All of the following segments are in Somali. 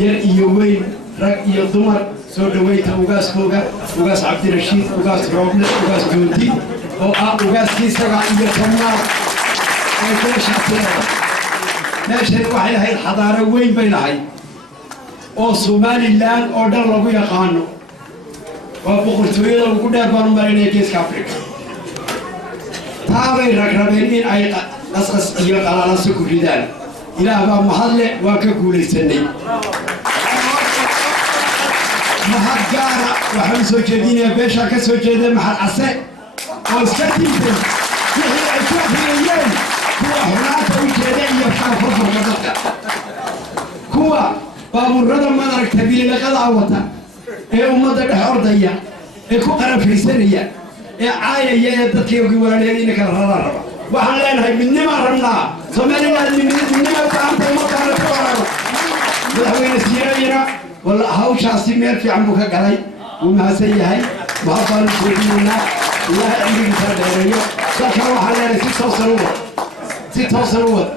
يومين رك يضمر سود ويت وقاس كوجا وقاس عبد الرشيد وقاس روبل وقاس جودي وقاس كيسرا يتمنى ايش حتى ناشر واحد هاي الحضاره وين بينهاي او سومالي لاند اوردر لو يقانو وبقرتويدا وكدا بارمبرين كيس افريقيا تابي ركربين اي قصقص iyo qalaala ku ridaan ilaa baa mahadle waa ka guuleysanay mahadgaara waxaan soo jeedinaa beesha ka soo jeeday mahad case oo iska tiimay wixii ay ka filayeen kuwa xulaata u jeeday iyo farfarka dadka kuwa baaburrada madaragta biilaqada wata ee ummadda dhex ordaya ee ku qarafaysanaya ee caayaya ee dadkii ugu walaaleeyay kala raraba waxaan leenahay midnimo rabnaa Soomaaliland midnimo taanta ma kala fooraro madaxweyne siyaayira wala hawshaasi meel fiican buu ka galay uu mahadsan yahay waxaan sheegnaa ilaahay amrigiisa dheereeyo dadka waxaa leenahay si toosan u wad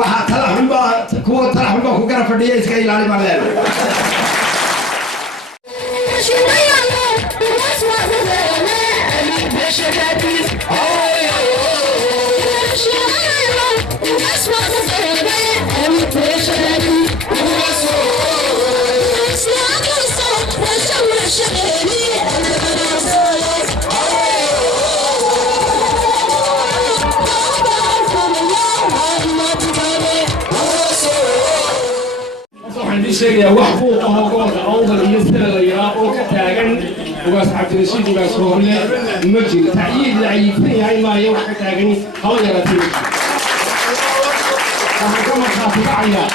waxa tala xunba kuwa tala xunba ku garab fadhiya iska ilaali baa leenahay شيء وحبو أهوجون أوضل يسأل يا أو كتاجن وبس عبد الرشيد وبس هو مجد تعيد العيفين هاي ما يوم كتاجني هو يرتيب. فحكم خاطب عيا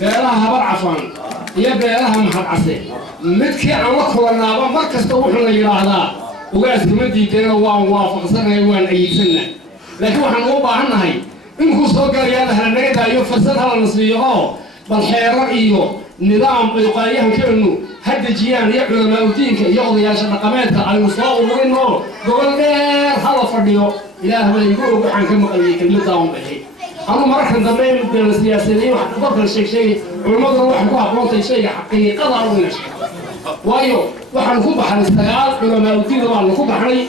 بيرها برعفان يا بيرها محد عسى متك عمق النابا مركز توحنا يراها وبس مدي كنا وافق سنة وان أي سنة لكن وحنا مو بعنا هاي إنكم صقر يا هلا نجد يفسرها النصيحة بالحيرة إيوه نظام يقايهم كأنه هد جيان يعلم موتينك يقضي يا شرقماتك على المصاب وإنه قبل غير هذا فرديو إله ما يقولوا بحن كم قليك النظام به أنا مرة كنت زمان بين السياسيين وحضر الشيء والموضوع واحد قاعد شيء حقيقي قضى ونش وايو وحن كوب حن استقال علماء موتين طبعا كوب حني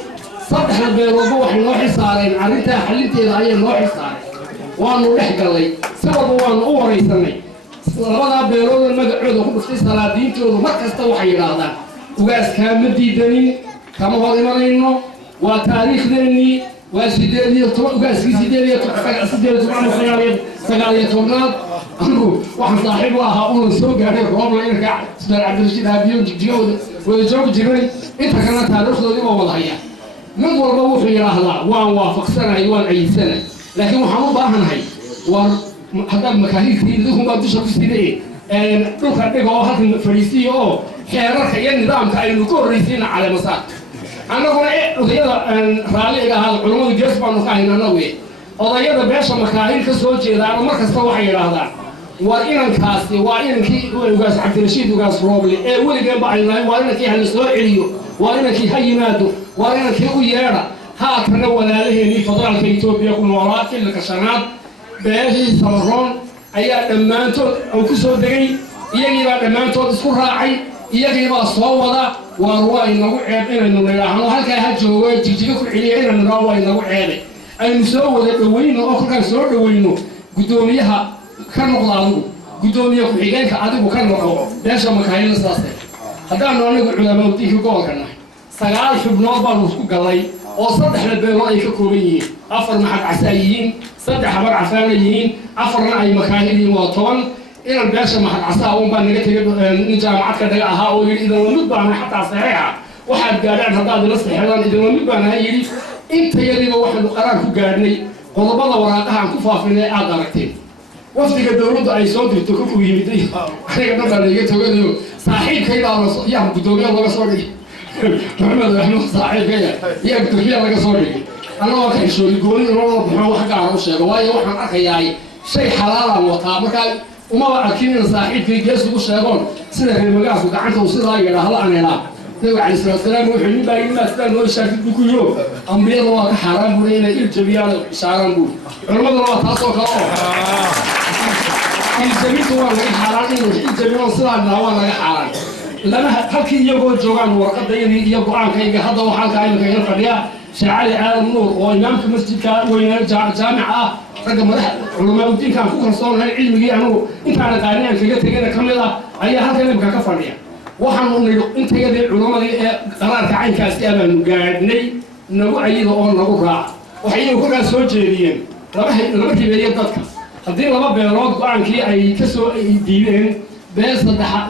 صدح البيروضو وحن نوحي صارين عريتها حليتي ضعية نوحي صارين وأنا لحق لي سبب وأنا أوري سني labada beelood magacooda ku dhuftay salaadiintoodu markasta waxay yiraahdaan ugaas kaama diidanin kama hor imanayno waa taariikhdeennii waa ugaaskii 8 anigu waxaan saaxiib u ahaa unan soo gaadhay roob la inka sidaan cabdirashiid haabiyo jigjigooda wada joogi jiray inta kalena taariikhdoodii waa wada haya mid walba wuxuu yiraahdaa waan waafaqsanahay waan ayidsanahay laakiin waxaan u baahanahay هذا مكاني كثير لهم بعض الشخص كثير دكتور دكتور هذا فريسي أو حيرك يعني نظام كأنه كل رئيسين على مسار أنا أقول إيه رالي هذا علوم الجسم مكاهنا نوي هذا بيش مكاهين كسوج إذا ما كسوه حيرة هذا وإن كاسي وإن كي وجاس عبد الرشيد وجاس روبلي ولي جنب عينه وإن كي هالسوء عليو وإن كي هيماتو وإن كي ويرا هاكنا ولا له فضل كيتوبيا كل وراء كل كشنات beeshii samaroon ayaa dhammaantood oo ku soo degay iyagii baa dhammaantood isku raacay iyagii baa soo wada waa inagu ceeb inaynu nidhaahno halkaa ha joogo jigjiga ku celiya inaynu nidhaahno waa inagu ceebe aynu soo wada dhawayno oo kolkaan soo dhawayno guddoomiyaha ka noqda adigu guddoomiye ku-xigeenka adigu ka noqo beesha makaayada sidaasee haddaanu anigu culamaautiinka gobolka nahay 9 xubnood baanu isku gallay oo 3 beelood ay ka kooban yihiin 4 maxad casaayihiin 3 حبر عفانيين أفرنا أي مكاهيين وطن إلى الباشا ما حد عصاه وما نجتهد نجامعات كذا أهاو إذا ونبى أنا حتى صحيحة واحد قال عن هذا النص حيوان إذا ونبى أنا هيجي أنت يلي واحد قرار كجارني قلب الله وراءها عن كفافنا أقدرتين وفدك الدولة أي صوت تكفوا يمدي أنا قلنا أنا يجتهد صحيح كذا يا بدومي الله صوري محمد رحمه صحيح كذا يا بدومي الله صوري أنا ما كان شو يقول إنه ما هو حاجة عروسة جواي وحنا أخياي شيء حلال وطعم كان وما أكيد صاحب في جلسة وشيء سنة في المجاز وقعنته وصير يلا هلا أنا لا تبع عليه الصلاة والسلام وحني باين ما استنى هو شاف بكل يوم أمبير الله حرام بنينا إلتبيان شعران بول رمضان الله تصوك الله الجميع هو اللي حرام الجميع صلنا هو اللي حرام لما halkii iyagoo joogan warqadayni iyo go'aankayga hadda waxa halka ay ka fadhiya shaacali aadan nuur oo imaamka masjidka weyn jaamica ragga madax culimada diinka ku kalsoonahay cilmigii anu intaan qaanin kaga tagayna kamid ah ayaa halkan imka ka fadhiya waxaan u nidho intayada culimadii ee qaraarka caynkaas aanu gaadhnay nagu ayida oo nagu raac waxay ku ka soo jeediyeen laba hibeeyo dadka haddii laba beelood go'aankii ay ka soo diideen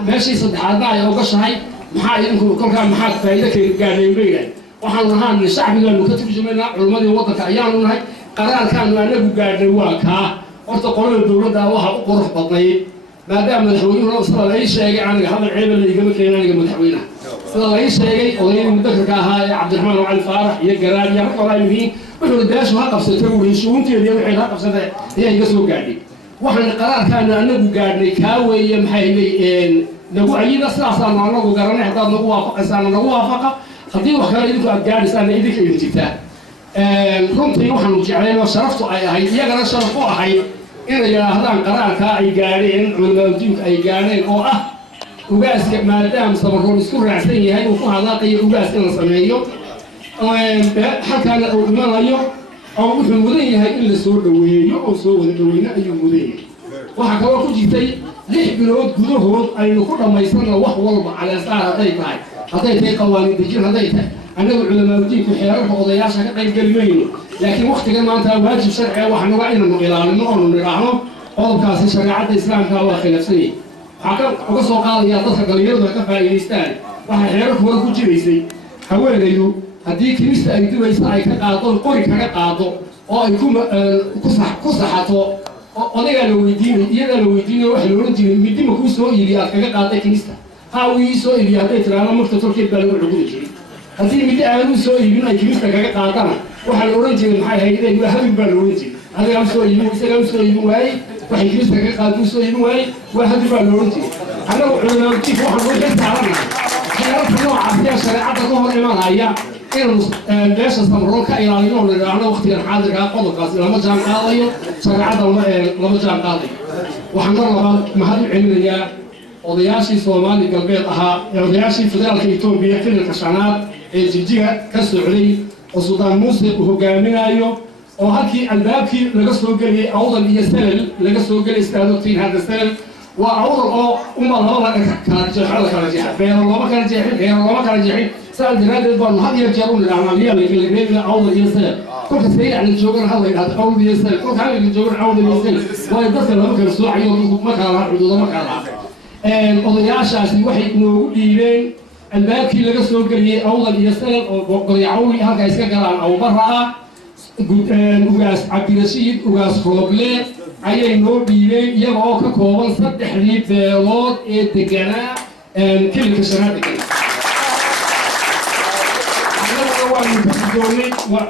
meeshii saddexaadna ay ogashahay maxaa idinku kolkaa maxaa faa'iido ka gaadhay leeyahay waxaan nahaan shacbigaanu ka turjumaynaa culimadii waddanka ayaanu nahay qaraarkaanu anagu gaadhnay waa kaa horta qolada dowladda waxa u qurux badnayd maadaama madaxweynuhu sida la ii sheegay aniga hadal ceeb la igama keenin aniga madaxweynaha sida la ii sheegay odaydii mudakarka ahaa ee cabdiraxmaan cali faarax iyo garaad iyo rag kale ay yihiin wuxuu beeshu ha qabsatay wuu shuunteedii wixii ha qabsatay ayaa iga soo gaadhay waxaan qaraarkaanu anagu gaadhnay kaa weeye maxay leeyeen nagu ayida sidaasaan anagu garanay haddaad nagu waafaqaysaan nagu waafaqa haddii wax kale idinku aad gaadhaysaan idinka idin jirtaa runtii waxaanu jeclaynoo sharaftu ay ahayd iyagana sharaf u ahayd inay yidhaahdaan qaraarkaa ay gaadheen culimaadudiinka ay gaadheen oo ah ugaaska maadaama sabaroon isku raacsan yahay uu ku hadaaqayo ugaas in la sameeyo halkaana uu dhimanayo oo wuxuu mudan yahay in la soo dhaweeyo oo soo wada dhaweyno ayuu mudan yahay waxaa kaloo ku jirtay 6 bilood gudahood aynu ku dhammaysana wax walba calaasaar hadday tahay qawaaniin dejin hadday tahay annagu culimaadudiinku xeerarka odayaasha ka qayb geli mayno laakiin waqtigan maanta waajib sharci waxaa naga inaynu ilaalino oonu nidhaahno qodobkaasi shareecadda islaamka waa khilaafsan yahay waxaa uga soo qaadayaa dadka dhalinyaradu ay ka faa'iidaystaan waxaa xeerarka hore ku jiraysay haweenaydu haddii kimista ay dubaysa ay ka qaado qori kaga qaado oo ay ku saxato odagaa la weydiinay iyadaa la weydiinay waxa la oran jiray midima kuu soo iibiya aad kaga qaaday kimista haa wuu ii soo iibiya hadday tiraahdo marka tolkeed baa lagu cugudi jiray haddii midi aanu soo iibin ay kimista kaga qaadana waxaa la oran jiray maxay ahayd waa habib baa la oran jiray adigaa soo iibin isagaa soo iibin waayey waxay kimista kaga qaaduu soo iibin waayey waa habib baa la oran jiray annagu culimaadudiinka waxaan uga saaranahay xeerarka noocaas ayaa shareecadda ka hor imanaya inuu beesha samroon ka ilaalino oo nidhaahno waqtigan xaadirkaa qodobkaasi lama jaan qaadayo shareecadda lama jaan qaadayo waxaan mar labaad mahad u celinayaa odayaashii soomaali galbeed ahaa ee odayaashii federaalka etoobiya xililka shanaad ee jigjiga ka socday oo suldaan muuse uu hogaaminayo oo halkii albaabkii laga soo geliyey awdal iyo salal laga soo geliyay istaadogtiin hadda salal waa awdal oo uma laba kala jeexo beero looma kala jeexin beero looma kala jeexin saa daraadeed baanu had iyo jeer u nidhahnaa miyaa la reebina awdal iyo salal kolka saylac la joogana hal la yidhahdo awdal iyo salal kolka hal la joogana awdal iyo salal waayo dadka lama kala soocayo ma kala laha xuduudo ma kala laha odayaashaasi waxay inoogu dhiibeen albaabkii laga soo geliyey awdal iyo salal oo qoryacawli halka iska galaan awbara ah ugaas cabdirashiid ugaas rooble ayay noo dhiibeen iyaga oo ka kooban 3 beelood ee deganaa kililka shanaad deganaa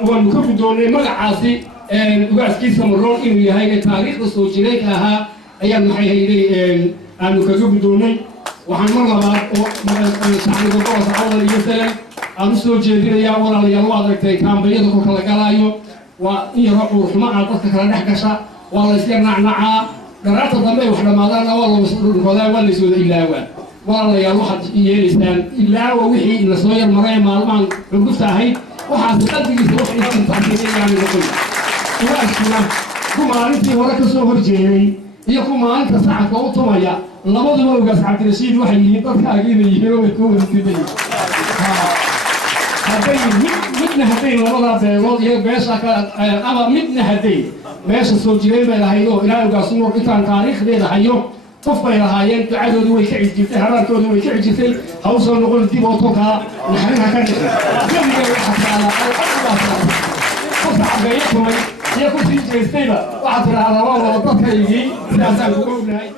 waanu ka guddoonnay magacaasi ugaaskii samaroon inuu yahay ee taariikhda soo jireenka ahaa ayaan maxay hayday aanu kaga guddoonnay waxaan mar labaad oo shacbiga gobolka awdal iyo salal aan u soo jeedinayaa walaalayaal u adeegtay kaambayada kolka la galaayo waa in yaroo cuurxumo ah dadka kala dhex gasha waa la iska nacnacaa dharaarta dambe ay wax dhammaadaanna waa lawadaan waa layswada ilaawaa walaalayaal waxaad yeelaysaan ilaawa wixii la soo yarmaray maalmahan xugufta ahayd waxaasi qalbigiisa wax intaasiyaanu noqon ugaaskuna ku maalintii hore ka soo horjeeday iyo ku maalinta sacadka u tumaya labaduba ugaas cabdirashiid waxay yihiin dadka agiina yihiin oo way ka wada sidayiin hadday midna hadday labadaa beelood iyo beesha ama midna hadday meesha soo jireen bay lahayd oo ilaa ugaas nuur intaan taariikhdeeda hayo qof bay lahaayeen ducadoodu way ka cijirtay haraarkoodu way ka cijirtay ha u soo noqon dib oo tolkaa naxariha ka dhixi jawiga way xasaala qofka cabeeye tumay iyo ku sii jeestayba waxaad tidhaahdaa waa wada dadkaygii sidaasaan kuga ognahay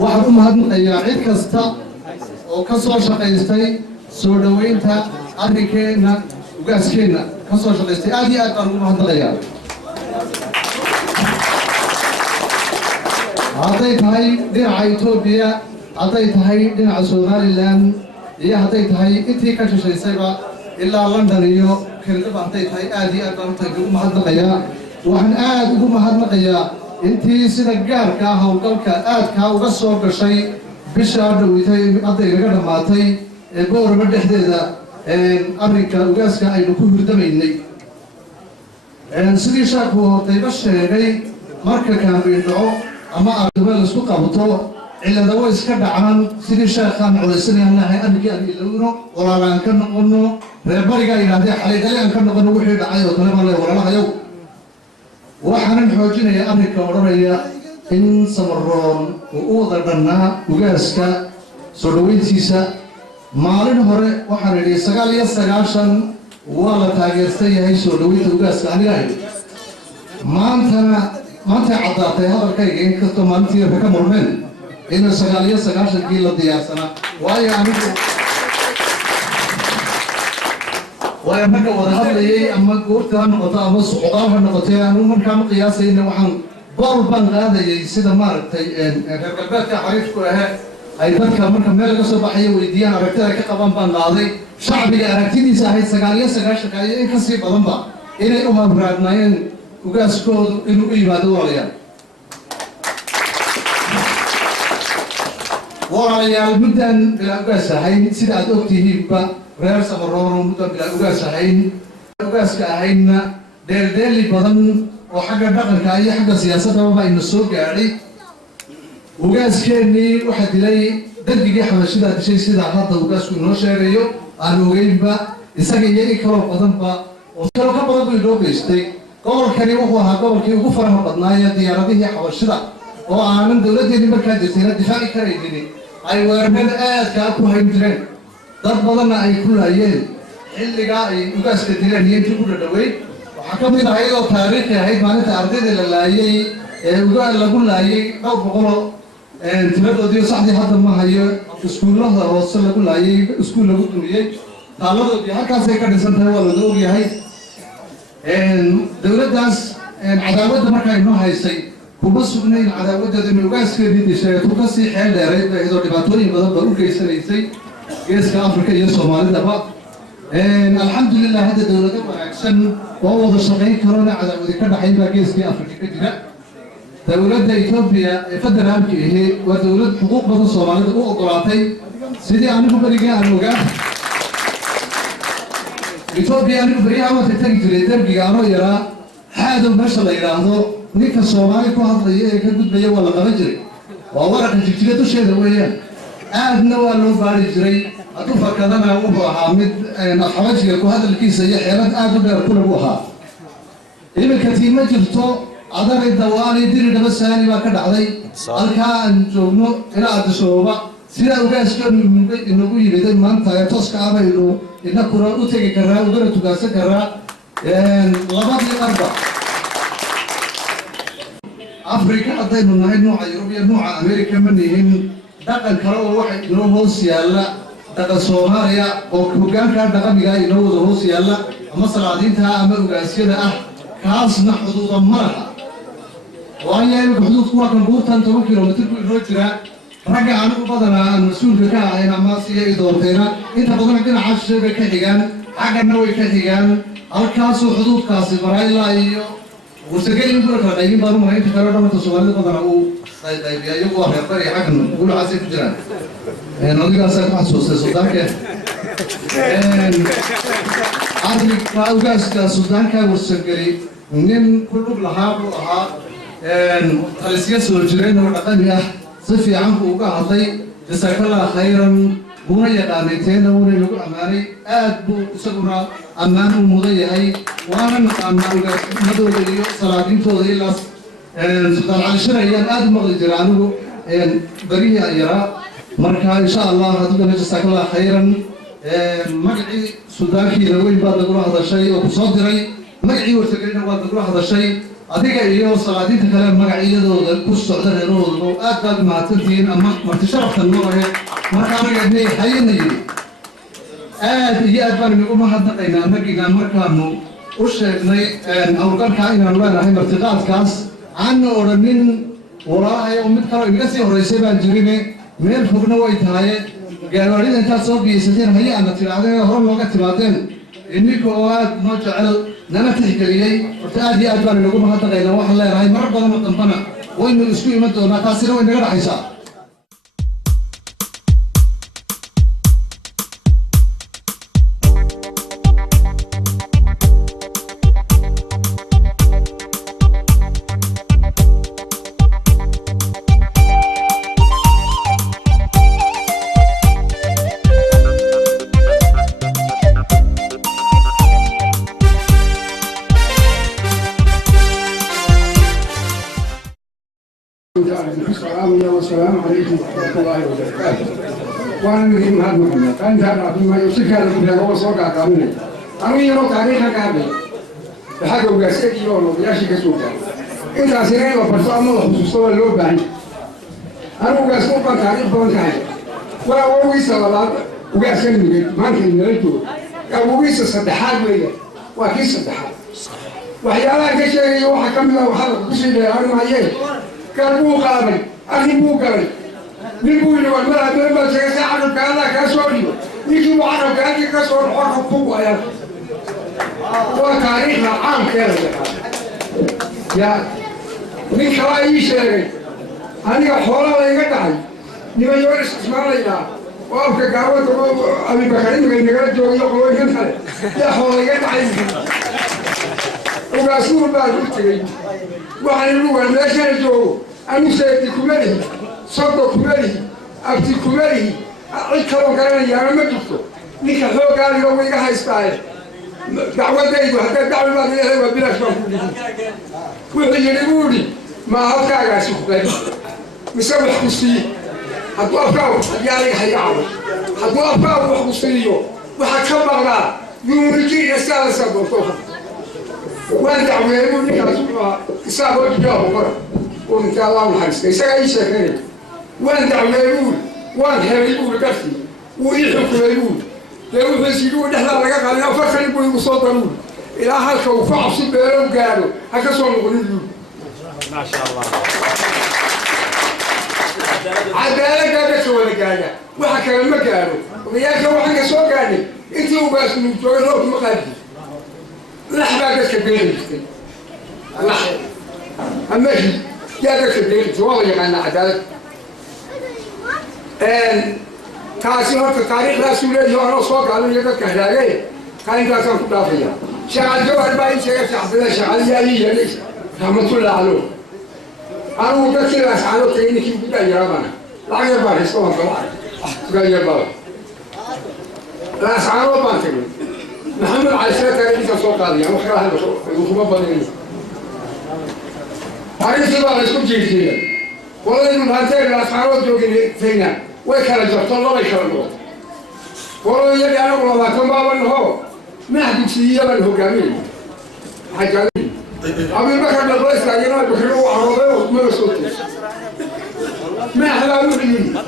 waxaan u mahadnaqayaa cid kasta وكسر شقيستي سودوينتا أريكينا وقاسكينا كسر شقيستي هذه أقرب هالضغيان عطيت هاي درع إثيوبيا عطيت هاي درع سوماليلاند هي عطيت هاي إنتي كشيء سيبا إلا لندن يو كلمة عطيت هاي هذه أقرب تقوم هالضغيان وحن قوم هالضغيان إنتي سنجار كاها وقلك كا وقصور بشيء بشار ويتاي أضي رجال ماتي بور مدحدة أمريكا وجاسك أي نكون دميني سيدي شاكو طيب الشيء مركز كان بيدعو أما أردوال السوق أبطو إلا دواء إسكاد عن سيدي شاك كان على السنة أنها أمريكا اللونو ولا لان كان نقولنا ربارجا إلى هذه حالة لان كان نقولنا وحيد عيو كلام الله ولا لا يو وحنا نحوجنا يا أمريكا وربيا إن سمرون وأوضر بنا وجاسك سودوين سيسا مالين هره وحنا سقالية سقاشن ولا تاجر سيء سودوين وجاسك أنياه ما أنت عطاته هذا الكيء كتو ما أنت يفكر مرمن إن سقالية سقاشن كيلو دياسنا ويا أمك وذهب لي أما قلت أنا قطع بس عقابها نقطة أنا من كم قياسي إنه وحن ضربان هذا يصير مارك الركبات كحريف كلها أي بنك من كم ملك صباحية ويديان ركتها كقبان بنغاضي شعبي أركتني ساعد سقالية سقاش كاي كسي بلنبا إلى أمم برادناين وقاس كود إنه يبادو عليا وعليا المدن بلا قاس هاي سيد أدوتي با reer samarroon muddo bila ugaas ahayna dheeldheeli badan oo xagga dhaqanka iyo xagga siyaasadda aynu soo gaadhay ugaaskeenii waxa dilay dalbigii xabashida dishay sida hadda ugaasku inoo sheegayo aan ogeynba isaga iyo in kaloo badanba oo kalo ka badan buu inoo geystay gobolkani wuxuu ahaa gobolkii ugu faraha badnaaya diyaaradihii xabashida oo aanan dowladdeedii markaa jirtayna difaaci karaynin ay weerarada aadka ku hayn jireen dad badanna ay ku laayeen xilligaa ay ugaaska dileen iyo intii ku dhadhaweyd waxaa ka mid ah iyadoo taariikhi ahayd maalinta ardayda la laayey lagu laayey dhowr boqoloo tiradoodii saxdii hadda ma hayo iskuullada hoose lagu laayey iskuul lagu dumiyey taaladoodii halkaasay ka dhisan tahay waa laga ogyahay dowladdaas cadaawadda markaa inoo haysay kuma sugnayn cadaawaddeeda in ugaaskeedii dishay tu ka sii xeel dheerayd ba iyadoo dhibaatooyin badan ba u geysanaysay geeska Afrika iyo Soomaalidaba alxamdulillah hadda dawladda wanaagsan oo wada shaqayn karona cadaawadi ka dhaxayn baa geeska Afrika ka jira dawladda Itoobiya ee federaalka ah waa dawlad xuquuq badan Soomaalida u ogolaatay sidii anigu bariga aan ogaa Itoobiya anigu bariga ma tagi jiray darbiga aan yaraa haado meesha la yiraahdo ninka Soomaali ku hadlaya ee ka gudbaya waa la qaban jiray waa wararka jigjiga dusheeda weeyaan aadna waa loo baari jiray hadduu fakadana wuxuu ahaa mid xabajiga ku hadalkiisa iyo xeelad aad u dheer ku lagu ahaa iminka tiima jirto adari dawaali diri dhaba saani baa ka dhacday halkaa aan joogno ilaa adishooba sidaa ugaaskeenu inagu yimiday maanta ee tooska ah baynu inakuna u tegi karaa ugana tugaansan karaa labadii arba afrika haddaynu nahay nooca yurub iyo nooca amerika ma nihin dhaqan kale oo waxa inoo hoos yaalla dhaqan Soomaaliya oo hoggaanka dhaqamiga inoo wada hoos yaalla ama salaadiinta ama ugaasyada ah kaasna xuduuda maraha waayahay xuduudku waa kan buurtan 10 kiiloomitir ku inoo jira ragga anigu badanaa aan mas-uulka ka ahayn ama siya i doortayna inta badan dhinaca shisheeye ka xigaan xaggana way ka xigaan halkaasoo xuduudkaasi maraa ilaa iyo وسجل يقول لك قايمين بارو ما ينفع كلام ده السؤال ده بدنا نقول طيب يبغى يختار حاجة نقول عايز يفجران نقول لك أسأل محسوس السودان كه عندك فاوجاس السودان كه والسجلي من كل بلهاب وها السياسة والجيران والأقنية صفي عنه وقع طي جزاك الله خيرا هنا يقانتين هنا يقول أماني أدبو سبنا أمان ومضيعي وأنا نقام مدولي صلاحين توضي لاس سلطان علي شرعيان أدب مضي جرانه بريه يرى مركا إن شاء الله هدونا جزاك الله خيرا مقعي سوداكي لوين بعد نقول هذا الشيء وبصدري مقعي وسكرين بعد نقول هذا الشيء أديك إياه صلاحين تكلم مقعي يدو كوس سعدان يدو أدب مع تنتين أما مرتشرف النور markaan eegnay hay'adii aad iyo aad baan ugu mahadnaqaynaa markiina markaanu u sheegnay hawlgalka inaan leenahay martiqaadkaas aan odhanin walaalahay oo mid kale iga sii horeysay baan jirine meel fogna way tahay gaarwaarida intaad soo geysateen haye aana tidhaahdeen hore looga timaadeen ininka oo aad noo jecel nala tixgeliyey horta aad iyo aad baan inagu mahadnaqaynaa waxaan leenahay marar badan oo dambana waynu isku iman doonaa taasina way naga dhaxaysaa والسلام عليكم ورحمة الله وبركاته. وأنا من هذا محمد. أنت عبد ما يوسف هذا كله هو صوغا كامل. أنا يروح تاريخ كامل. بحاجة وجاسك يوم وياشي كسوكا. أنت أسيرين وفرصة الله خصوصا اللو بعيد. أنا وجاسك كان تاريخ بون كاي. ولا هو يسأل الله وجاسك ما كان يريده. أبو بيس صدحات ويا. وأكيد صدحات. وحيالا كشيء وحكم له وحرق كشيء أنا ما يجي. كان مو قابل أخي مو قابل نقول له المرأة لما سيساعد كذا كسوري يجي معنا كذا كسور حرف فوق يا وتاريخنا عام كذا يا من كواي شيء أنا حوله ولا يقطعي نما يورس اسمه لينا وأبكى قاوة أبي بكرين من نقول جوي يقولون كذا يا حوله يقطعي وقاسور بعد وقتي وعلى الأول ما شاهدوا أنا سيدي كمالي صدق كمالي أبتي كمالي عكروا كلام يا ما جبته نيك هو قال يوم يجي هايستايل دعوة دايد وحتى دعوة ما هي بلاش ما وهي يقولي ما هذا قاعد يسوق مسوي حسي هتوقفوا يا لي حيعمل هتوقفوا وحسيو وحكبرنا يوم يجي يسال سبب وأنت عمير منك رسولها كسابه جواب مرة وأنت الله الحرس كيسا أي شيء وأنت عمير وأنت هريبون كفتي ويحكوا يقول لو فسيلون نحن لقاك علينا فخر يقول يصدرون إلى هالك وفعصوا بيرهم قالوا هكذا نقول ما شاء الله عدالة قادة ولا قادة وحكى لما قالوا وياك وحكى سوى قادة أنت وباس من جوالوك مقادة لحظة بس كبيرة لحظة أما يا بس كبيرة والله يقعنا عدالة تاسيهم في التاريخ لا سوريا يوانا صوت قالوا يقعد كهلاقي كان تاسيهم في الدافية شغال جوهر باين شغال شعبنا شغال يالي ليش رحمة الله عليه أنا مبكر أسعاله تيني كيف بدأ يرابنا لا يربا يسوون طبعا قال يربا لا أسعاله بانتقل محمد على سنة تاريخ سوق هذه يعني وخيرها الوخوة بدنية هذه سبعة اسمه جيزية والله إنه هاتين الأسعار جوجين فينا ويكلا جرت الله ويكلا الله والله يلي أنا والله ما كان بابا هو ما حد يسيء من هو جميل حاجة أبي بكر بالرئيس لقينا بكروا عرضه وما صوته ما حلا يقولي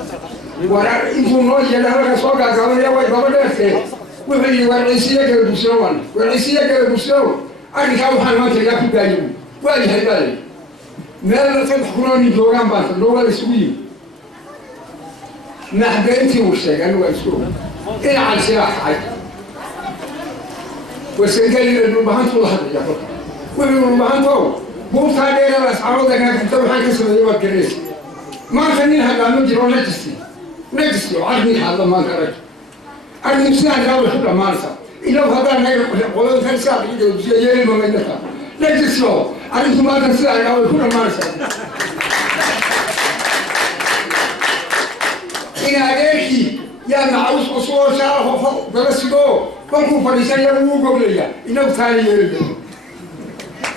ورا إنتو نوجي لهذا سوق قالوا يا وي بابا ده وحي والعيسية قال بسلوان والعيسية قال بسلوان أنا كانوا حنا تلقى في بالي والي هاي بالي ما لا تدخلوني دوغان بات اللغة السوية نحبينتي وشيء أنا وأسوق إيه على سلاح عاد والسنجال المبهان طول هذا يا فكر والمبهان طول مو ثاني بس عروضة كانت تتبع حاجة سوية وكريس ما خلينا هذا نجرو نجسي وعرضني هذا ما كرت أنا نفسي أقول حبة مارسة إذا هذا نجر ولا تنسى يجي يجي ما ينفع نجسي أنا ما تنسى أقول حبة مارسة إن عليك يا معوس وصور شعره درسلو فكوا فريسان يبغوا قبليا إنه ثاني يرد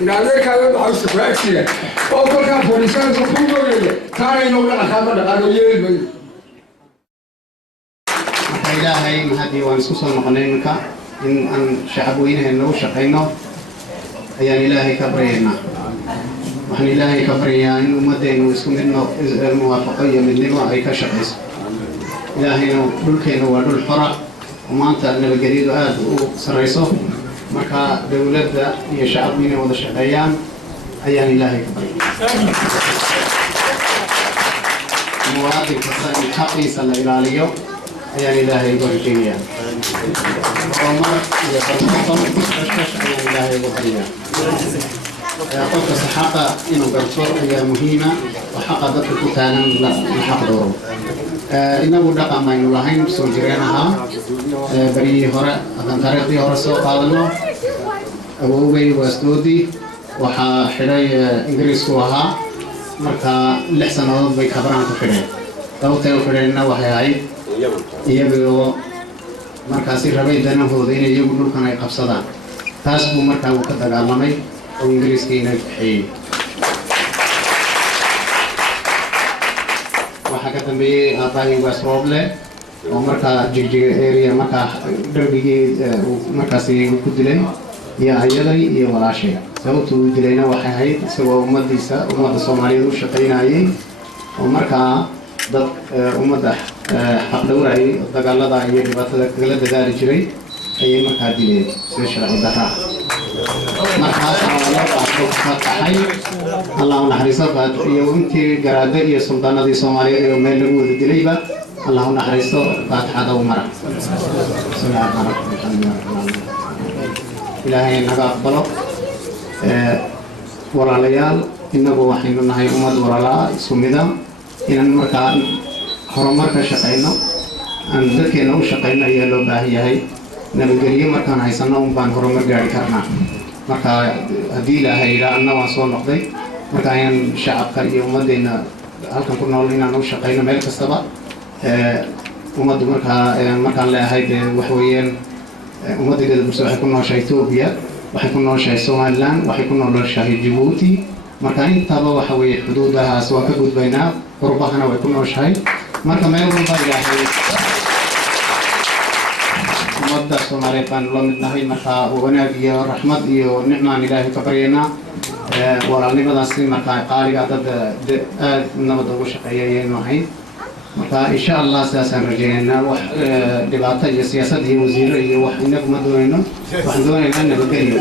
إن عليك هذا معوس فاكسيا أو كل فريسان يبغوا قبليا ثاني نقول أخذنا هذا يرد إلهي هذه وانسوس المقنعينك إن شعبوينه إنه شقينا أيان إلهي كبرينا وحن إلهي كبرينا إن أمدين ويسكن إنه الموافقية من نوع أي كشخص ilaahayna dhulkeena waa dhul xora oo maanta nabadgelyadu aad u sarreyso marka dowladda iyo shacabku inay wada shaqeeyaan ayaan ilaahay ka baryay muwaadin kasta in xaqiisa la ilaaliyo ayaan ilaahay uga rajaynayaa horumar iyo barwaaqo ayaan ilaahay uga baryaa qofka saxaaqa inuu garto ayaa muhiima oo xaqa dadka ku taagan la xaq dhowro inagu dhaqan baynu lahayn soo jireen ahaa baryihii hore haddaan taariikhdii hore soo qaadano awowgay waasdoodii waxaa xidhay ingiriisku ahaa marka 6 sannadood bay kabraan ku xidheen sababtay u xidheenna waxay ahayd iyagoo markaasi rabay danahooda inay iyagu dhulkan ay qabsadaan taas buu markaa uu ka dagaalamay oo ingiriiskiina kaxeeyey waxaa ka dambeeyey aabbahay waas rooble oo markaa jigjiga area markaa darbigii markaasi ku dilay iyo ayaday iyo walaashay sababta uu dilayna waxay ahayd isagoo ummadda Soomaaliyeed u shaqaynayay oo markaa dad ummadda xaq dhowrayay dagaalada iyo dhibaatada kala dadaali jiray ayay markaa dileen sida sharci darra markaas waxay Allah naxariiso iyo intii garaade iyo suldaanadii Soomaaliyeed ee meel lagu wada dilayba Allah naxariiso faatixada u mara ilaahay naga aqbalo walaalayaal inagu waxaynu nahay ummad walaalaa isku mida inaan markaa horumar ka shaqeyno aan dadkeena u shaqeyno ayaa loo baahan yahay nabadgelyo markaan haysano un baan horumar gaari karnaa marka haddii ilaahay yidhaa anna waan soo noqday marka ayaan shacabka iyo ummaddeena halkan ku nool inaan u shaqeyno meel kastaba ummaddu markaan leeyahay wax weeyaan ummaddeeda bulshada waxay ku nooshahay Itoobiya waxay ku nooshahay Somaliland waxay ku nooshahay Djibouti marka intaba waxa weeye xuduudahaas waa ka gudbaynaa qurbahana way ku nooshahay marka meel walba ilaahay ummadda Soomaaliyeed baan la mid nahay marka wanaag iyo raxmad iyo nicmaan ilaahay ka baryaynaa walaalnimadaasi marka qaaliga dad aad nabad ugu shaqeeyayeen waxay marka insha Allah saasan rajaynaa wax dhibaato iyo siyaasad iyo wasiir iyo wax inagu ma doonayno waxaan doonaynaa nabadgelyo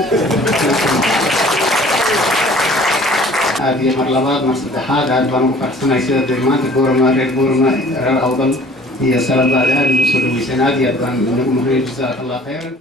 aad iyo mar labaad mar saddexaad aad baan ugu faraxsanahay sida maanta goorma reer awdal iyo salaad aad u soo dhaweyseen aad iyo aad baan inagu mahadcelin jazakallahu khayran